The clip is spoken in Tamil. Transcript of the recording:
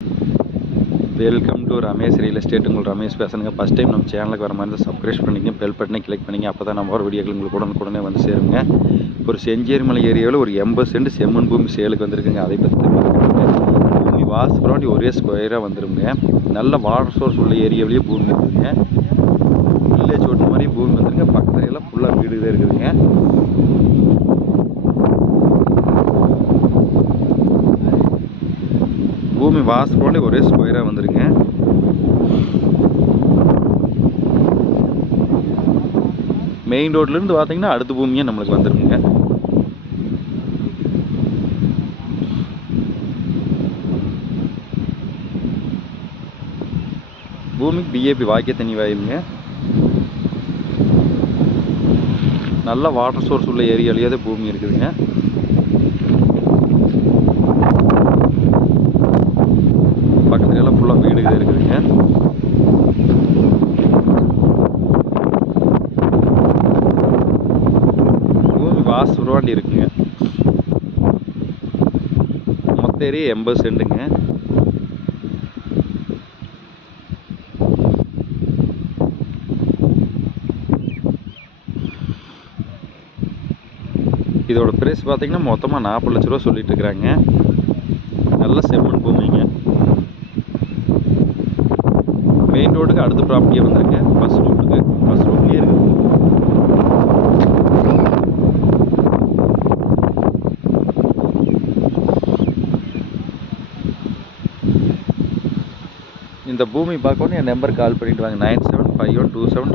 Welcome to Ramesh real estate உங்கள் ரமேஷ் பேசுங்க ஃபஸ்ட் டைம் நம்ம சேனலுக்கு வர மாதிரி சப்ஸ்கிரைப் பண்ணிங்க பெல் பட்டனை கிளிக் பண்ணிங்க அப்போ தான் நம்ம ஒரு வீடியோக்கள் உங்களுக்கு உடனுக்குடனே வந்து சேருங்க. ஒரு செஞ்சேரிமலை ஏரியாவில் ஒரு எண்பது சென்ட் செம்மண் பூமி சேலுக்கு வந்திருக்குங்க. அதை பற்றி பார்க்கணுங்க பூமி வாசப்படாண்டி ஒரே ஸ்கொயராக வந்துருங்க. நல்ல வாட்டர் சோர்ஸ் உள்ள ஏரியாவிலேயே பூமி இருக்குதுங்க வில்லேஜ் ஒன்று மாதிரி பூமி வந்துருங்க பக்கத்துல எல்லாம் ஃபுல்லாக வீடு தான் இருக்குதுங்க பூமி வாசப்படாண்டி ஒரே ஸ்கொயராக வந்துருங்க. மெயின் ரோட்லேருந்து பார்த்தீங்கன்னா அடுத்த பூமியே நம்மளுக்கு வந்துருக்குங்க பூமிக்கு பிஏபி வாக்கிய தண்ணி வாயிலுங்க. நல்ல வாட்டர் சோர்ஸ் உள்ள ஏரியாலேயே பூமி இருக்குதுங்க. பாஸ் உருவாண்டி இருக்குங்க மொத்த ஏரியா எண்பது செண்டுங்க இதோட பிரைஸ் பார்த்தீங்கன்னா மொத்தமாக நாற்பது லட்ச ரூபா சொல்லிட்டு இருக்கிறாங்க நல்ல செம்மண் பூமிங்க. மெயின் ரோடுக்கு அடுத்த ப்ராப்பர்ட்டியாக வந்துருங்க பஸ் ரூட்டுக்கு பஸ் ரூட்லேயே இருக்குது இந்த பூமி பார்க்கணும் என் நம்பர் கால் பண்ணிவிட்டு வாங்க. Nine seven five one two seven